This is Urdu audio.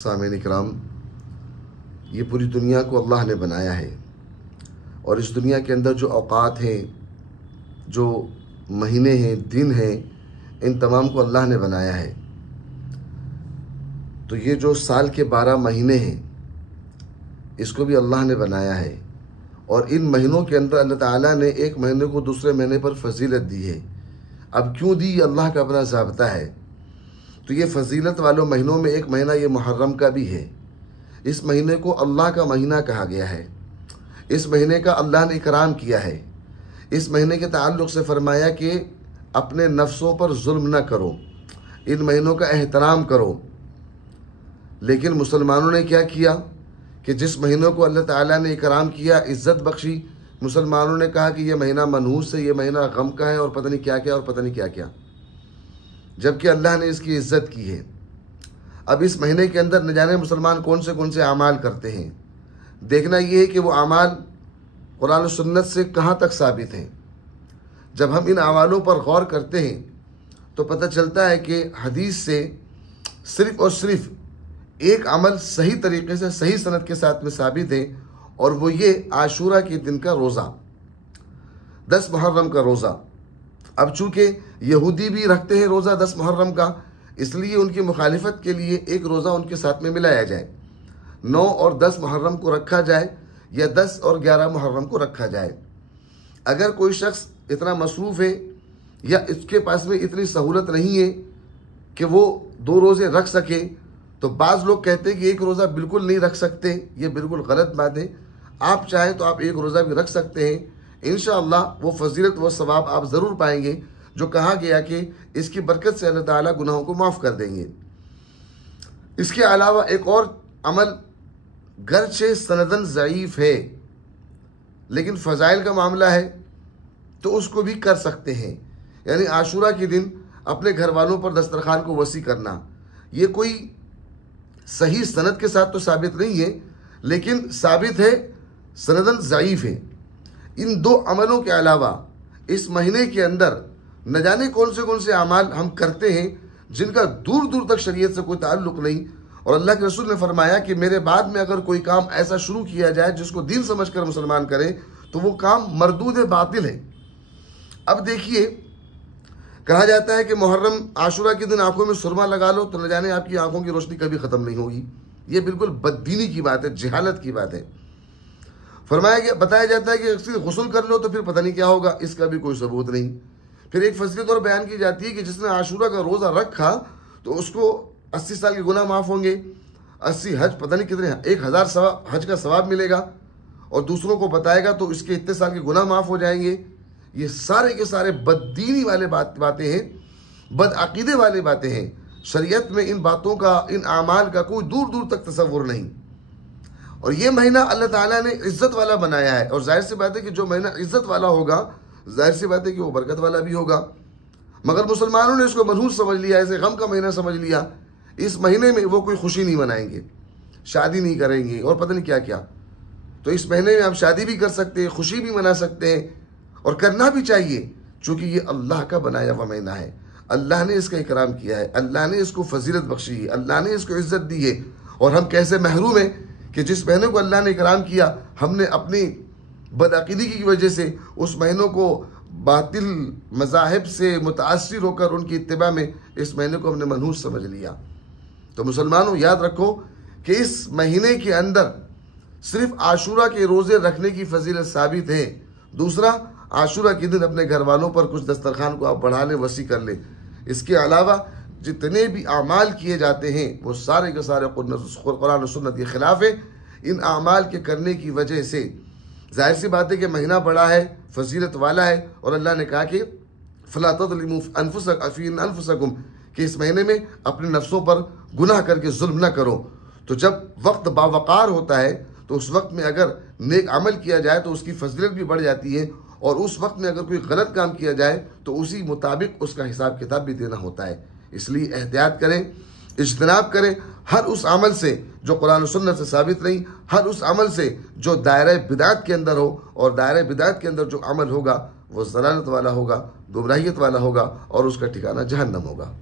سامعین اکرام، یہ پوری دنیا کو اللہ نے بنایا ہے، اور اس دنیا کے اندر جو اوقات ہیں، جو مہینے ہیں، دن ہیں، ان تمام کو اللہ نے بنایا ہے۔ تو یہ جو سال کے 12 مہینے ہیں، اس کو بھی اللہ نے بنایا ہے، اور ان مہینوں کے اندر اللہ تعالیٰ نے ایک مہینے کو دوسرے مہینے پر فضیلت دی ہے۔ اب کیوں دی؟ یہ اللہ کا اپنا ضابطہ ہے۔ تو یہ فضیلت والوں مہینوں میں ایک مہینہ یہ محرم کا بھی ہے۔ اس مہینے کو اللہ کا مہینہ کہا گیا ہے، اس مہینے کا اللہ نے اکرام کیا ہے۔ اس مہینے کے تعلق سے فرمایا کہ اپنے نفسوں پر ظلم نہ کرو، ان مہینوں کا احترام کرو۔ لیکن مسلمانوں نے کیا کیا کہ جس مہینوں کو اللہ تعالیٰ نے اکرام کیا، عزت بخشی، مسلمانوں نے کہا کہ یہ مہینہ منحوس ہے، یہ مہینہ غم کا ہے، اور پتہ نہیں کیا کیا اور پتہ نہیں کیا کیا، جبکہ اللہ نے اس کی عزت کی ہے۔ اب اس مہینے کے اندر نہ جانے مسلمان کون سے اعمال کرتے ہیں۔ دیکھنا یہ ہے کہ وہ اعمال قرآن و سنت سے کہاں تک ثابت ہیں۔ جب ہم ان اعمالوں پر غور کرتے ہیں تو پتہ چلتا ہے کہ حدیث سے صرف اور صرف ایک عمل صحیح طریقے سے صحیح سند کے ساتھ میں ثابت ہے، اور وہ یہ عاشورہ کے دن کا روزہ، 10 محرم کا روزہ۔ اب چونکہ یہودی بھی رکھتے ہیں روزہ 10 محرم کا، اس لیے ان کی مخالفت کے لیے ایک روزہ ان کے ساتھ میں ملایا جائے، 9 اور 10 محرم کو رکھا جائے، یا 10 اور 11 محرم کو رکھا جائے۔ اگر کوئی شخص اتنا مصروف ہے یا اس کے پاس میں اتنی سہولت نہیں ہے کہ وہ 2 روزے رکھ سکے، تو بعض لوگ کہتے ہیں کہ ایک روزہ بالکل نہیں رکھ سکتے۔ یہ بالکل غلط بات ہے۔ آپ چاہیں تو آپ ایک روزہ بھی رکھ سکتے ہیں، انشاءاللہ وہ فضیلت و ثواب آپ ضرور پائیں گے، جو کہا گیا کہ اس کی برکت سے اللہ تعالیٰ گناہوں کو معاف کر دیں گے۔ اس کے علاوہ ایک اور عمل گرچہ سندن ضعیف ہے لیکن فضائل کا معاملہ ہے، تو اس کو بھی کر سکتے ہیں۔ یعنی عاشورہ کے دن اپنے گھر والوں پر دسترخوان کو وسیع کرنا، یہ کوئی صحیح سند کے ساتھ تو ثابت نہیں ہے، لیکن ثابت ہے، سندن ضعیف ہے۔ ان 2 عملوں کے علاوہ اس مہینے کے اندر نہ جانے کون سے اعمال ہم کرتے ہیں جن کا دور دور تک شریعت سے کوئی تعلق نہیں، اور اللہ کے رسول نے فرمایا کہ میرے بعد میں اگر کوئی کام ایسا شروع کیا جائے جس کو دین سمجھ کر مسلمان کرے تو وہ کام مردود باطل ہے۔ اب دیکھیے، کہا جاتا ہے کہ محرم عاشورہ کے دن آنکھوں میں سرما لگا لو تو نہ جانے آپ کی آنکھوں کی روشنی کبھی ختم نہیں ہوگی۔ یہ بالکل بددینی کی بات ہے، جہالت کی بات ہے۔ فرمایا گیا، بتایا جاتا ہے کہ غسل کر لو تو پھر پتہ نہیں کیا ہوگا، اس کا بھی کوئی ثبوت نہیں۔ پھر ایک فضیلت اور بیان کی جاتی ہے کہ جس نے عاشورہ کا روزہ رکھا تو اس کو 80 سال کے گناہ معاف ہوں گے، 80 حج، پتہ نہیں کتنے، 1000 حج کا ثواب ملے گا، اور دوسروں کو بتائے گا تو اس کے اتنے سال کے گناہ معاف ہو جائیں گے۔ یہ سارے کے سارے بددینی والے باتیں ہیں، بدعقیدے والے باتیں ہیں۔ شریعت میں ان باتوں کا، ان اعمال کا کوئی دور دور تک تصور نہیں۔ اور یہ مہینہ اللہ تعالیٰ نے عزت والا بنایا ہے، اور ظاہر سی بات ہے کہ جو مہینہ عزت والا ہوگا، ظاہر سی بات ہے کہ وہ برکت والا بھی ہوگا۔ مگر مسلمانوں نے اس کو منحوس سمجھ لیا، اسے غم کا مہینہ سمجھ لیا۔ اس مہینے میں وہ کوئی خوشی نہیں منائیں گے، شادی نہیں کریں گے، اور پتہ نہیں کیا کیا۔ تو اس مہینے میں آپ شادی بھی کر سکتے ہیں، خوشی بھی منا سکتے ہیں، اور کرنا بھی چاہیے، چونکہ یہ اللہ کا بنایا ہوا مہینہ ہے۔ اللہ نے اس کا اکرام کیا ہے، اللہ نے اس کو فضیلت بخشی ہے، اللہ نے اس کو عزت دی ہے، اور ہم کیسے محروم ہیں کہ جس مہینے کو اللہ نے اکرام کیا، ہم نے اپنی بدعقیدگی کی وجہ سے اس مہینوں کو باطل مذاہب سے متاثر ہو کر ان کی اتباع میں اس مہینے کو ہم نے منحوس سمجھ لیا۔ تو مسلمانوں، یاد رکھو کہ اس مہینے کے اندر صرف عاشورہ کے روزے رکھنے کی فضیلت ثابت ہے۔ دوسرا، عاشورہ کے دن اپنے گھر والوں پر کچھ دسترخوان کو آپ بڑھا لیں، وسیع کر لیں۔ اس کے علاوہ جتنے بھی اعمال کیے جاتے ہیں وہ سارے کے سارے قرآن و سنت کے خلاف ہے۔ ان اعمال کے کرنے کی وجہ سے ظاہر سی بات ہے کہ مہینہ بڑا ہے، فضیلت والا ہے، اور اللہ نے کہا کہ فَلَا تَظْلِمُوا أَنفُسَكُمْ، کہ اس مہینے میں اپنے نفسوں پر گناہ کر کے ظلم نہ کرو۔ تو جب وقت باوقار ہوتا ہے تو اس وقت میں اگر نیک عمل کیا جائے تو اس کی فضیلت بھی بڑھ جاتی ہے، اور اس وقت میں اگر کوئی غلط کام کیا جائے تو اسی مطابق اس کا حساب کتاب بھی دینا ہوتا ہے۔ اس لیے احتیاط کریں، اجتناب کریں ہر اس عمل سے جو قرآن و سنت سے ثابت نہیں، ہر اس عمل سے جو دائرہ بدعت کے اندر ہو، اور دائرہ بدعت کے اندر جو عمل ہوگا وہ ضلالت والا ہوگا، گمراہیت والا ہوگا، اور اس کا ٹھکانہ جہنم ہوگا۔